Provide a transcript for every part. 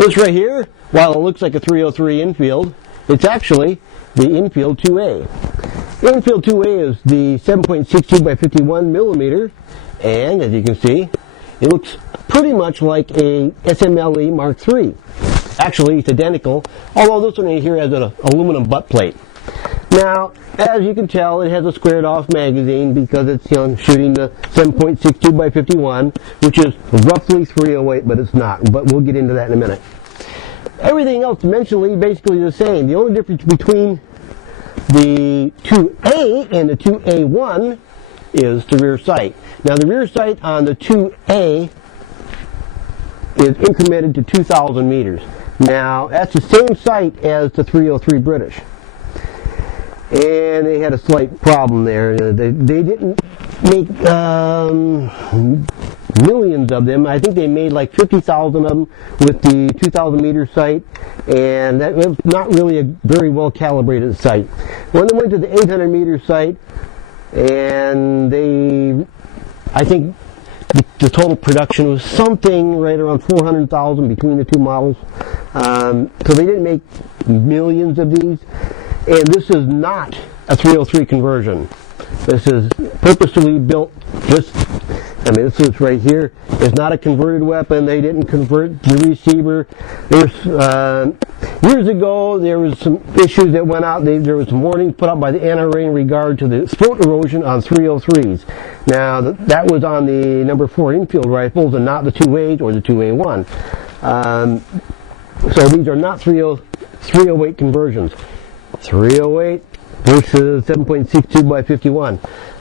This right here, while it looks like a 303 Enfield, it's actually the Enfield 2A. The Enfield 2A is the 7.62 by 51 millimeter, and as you can see, it looks pretty much like a SMLE Mark III. Actually, it's identical, although this one right here has an aluminum butt plate. Now, as you can tell, it has a squared off magazine because it's shooting the 7.62 by 51, which is roughly 308, but it's not. But we'll get into that in a minute. Everything else dimensionally basically the same. The only difference between the 2A and the 2A1 is the rear sight. Now, the rear sight on the 2A is incremented to 2,000 meters. Now, that's the same sight as the 303 British. And they had a slight problem there. They didn't make millions of them. I think they made like 50,000 of them with the 2,000 meter sight, and that was not really a very well calibrated sight. When they went to the 800 meter sight, and I think the total production was something right around 400,000 between the two models. So they didn't make millions of these. And this is not a 303 conversion. This is purposely built this is right here. It's not a converted weapon. They didn't convert the receiver. Years ago, there was some issues that went out. There was some warnings put out by the NRA in regard to the throat erosion on 303s. Now, that was on the number 4 Enfield rifles and not the 2As or the 2A1. So these are not 308 conversions. 308 versus 7.62 by 51.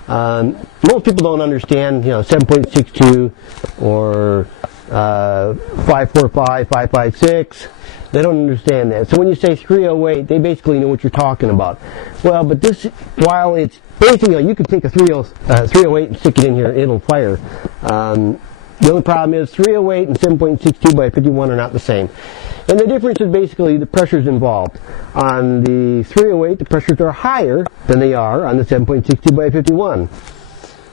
Most people don't understand, 7.62 or 545, 556. They don't understand that. So when you say 308, they basically know what you're talking about. Well, but this, while it's basically, you could take a 308 and stick it in here, it'll fire. The only problem is 308 and 7.62 by 51 are not the same. And the difference is basically the pressures involved. On the 308, the pressures are higher than they are on the 7.62 by 51.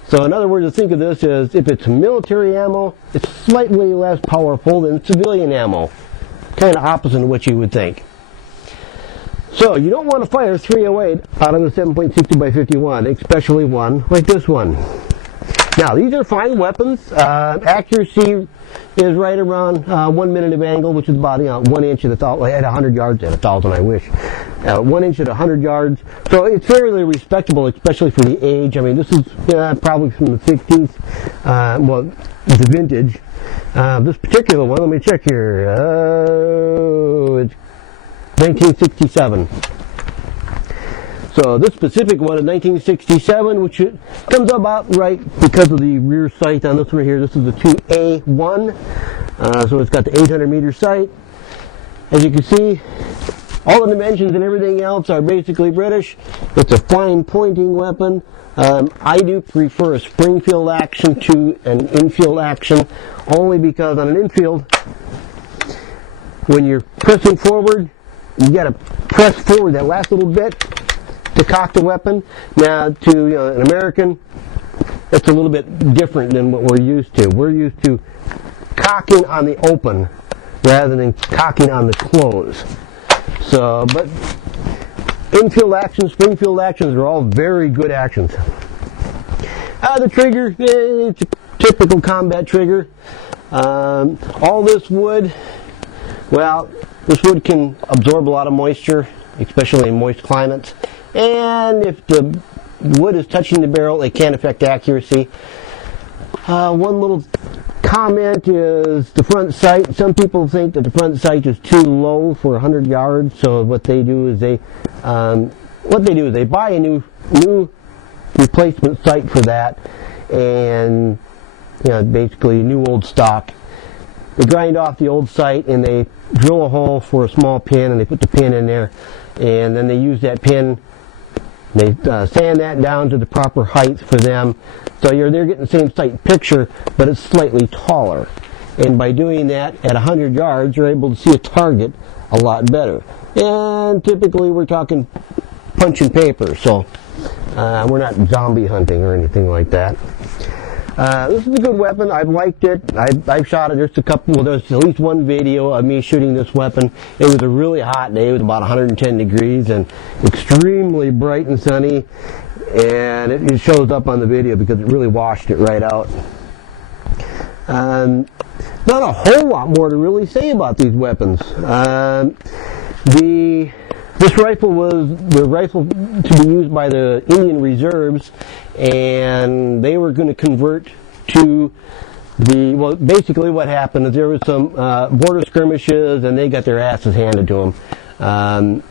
So in other words, to think of this as if it's military ammo, it's slightly less powerful than civilian ammo. Kind of opposite of what you would think. So you don't want to fire 308 out of the 7.62 by 51, especially one like this one. Now, these are fine weapons. Accuracy is right around 1 minute of angle, which is about 1 inch at 100 yards at 1,000, I wish. 1 inch at 100 yards. So it's fairly respectable, especially for the age. I mean, this is probably from the 60s. Well, it's a vintage. This particular one, let me check here. It's 1967. So this specific one is 1967, which comes about right because of the rear sight on this one here. This is the 2A1. So it's got the 800 meter sight. As you can see, all the dimensions and everything else are basically British. It's a fine pointing weapon. I do prefer a Springfield action to an Enfield action, only because on an Enfield, when you're pressing forward, you got to press forward that last little bit to cock the weapon. Now, to an American, it's a little bit different than what we're used to. We're used to cocking on the open rather than cocking on the close. So, but Enfield actions, Springfield actions are all very good actions. The trigger, it's a typical combat trigger. All this wood, well, this wood can absorb a lot of moisture, especially in moist climates. And if the wood is touching the barrel, it can affect accuracy. One little comment is the front sight. Some people think that the front sight is too low for 100 yards. So what they do is they buy a new replacement sight for that, and basically new old stock. They grind off the old sight and they drill a hole for a small pin, and they put the pin in there, and then they use that pin. They sand that down to the proper height for them. So they're getting the same sight picture, but it's slightly taller. And by doing that at 100 yards, you're able to see a target a lot better. And typically we're talking punch and paper, so we're not zombie hunting or anything like that. This is a good weapon. I've liked it. I've shot it. There's at least one video of me shooting this weapon. It was a really hot day. It was about 110 degrees and extremely bright and sunny. And it shows up on the video because it really washed it right out. Not a whole lot more to really say about these weapons. This rifle was the rifle to be used by the Indian Reserves, and they were going to convert to basically what happened is there was some border skirmishes, and they got their asses handed to them.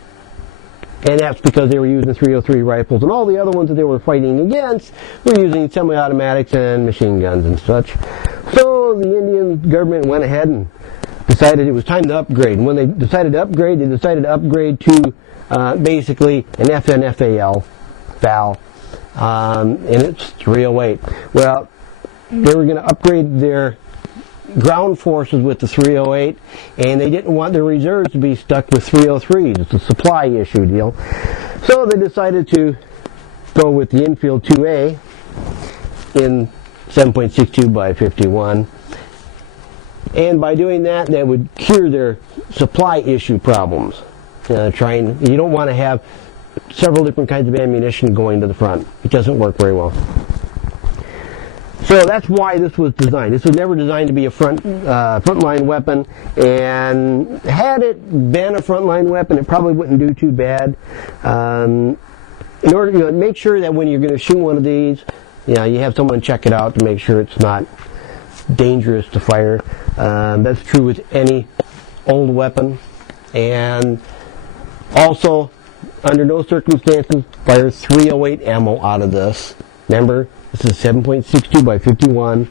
And that's because they were using 303 rifles, and all the other ones that they were fighting against were using semi-automatics and machine guns and such. So the Indian government went ahead and decided it was time to upgrade. And when they decided to upgrade, to basically an FN FAL, and it's 308. Well, they were going to upgrade their ground forces with the 308, and they didn't want their reserves to be stuck with 303s. It's a supply issue deal. So they decided to go with the Enfield 2A in 7.62x51. And by doing that, they would cure their supply issue problems. You don't want to have several different kinds of ammunition going to the front. It doesn't work very well. So that's why this was designed. This was never designed to be a frontline weapon, and had it been a frontline weapon, it probably wouldn't do too bad. In order to make sure that when you're going to shoot one of these, you have someone check it out to make sure it's not dangerous to fire. That's true with any old weapon, and also under no circumstances fire 308 ammo out of this. Remember, this is 7.62x51.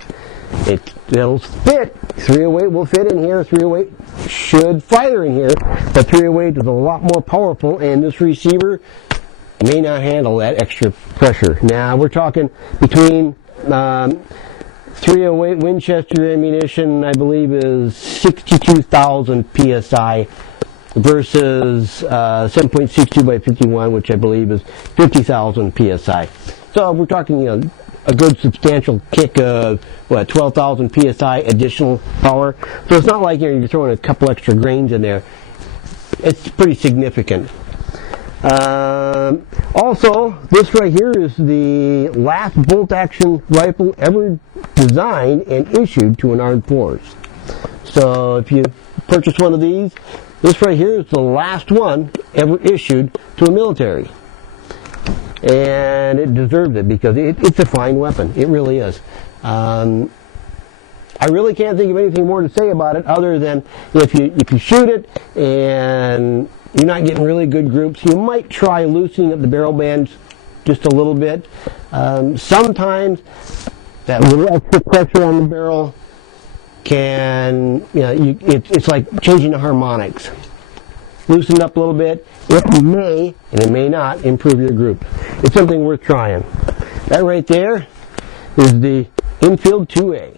It'll fit. 308 will fit in here. 308 should fire in here, but 308 is a lot more powerful, and this receiver may not handle that extra pressure. Now we're talking between 308 Winchester ammunition, I believe, is 62,000 psi versus 7.62x51, which I believe is 50,000 psi. So we're talking, a good substantial kick of 12,000 psi additional power. So it's not like you're throwing a couple extra grains in there. It's pretty significant. Also, this right here is the last bolt-action rifle ever designed and issued to an armed force. So if you purchase one of these, this right here is the last one ever issued to a military. And it deserves it because it's a fine weapon. It really is. I really can't think of anything more to say about it other than if you shoot it and you're not getting really good groups, you might try loosening up the barrel bands just a little bit. Sometimes that little extra pressure on the barrel can, it's like changing the harmonics. Loosen it up a little bit. It may, and it may not, improve your group. It's something worth trying. That right there is the Enfield 2A.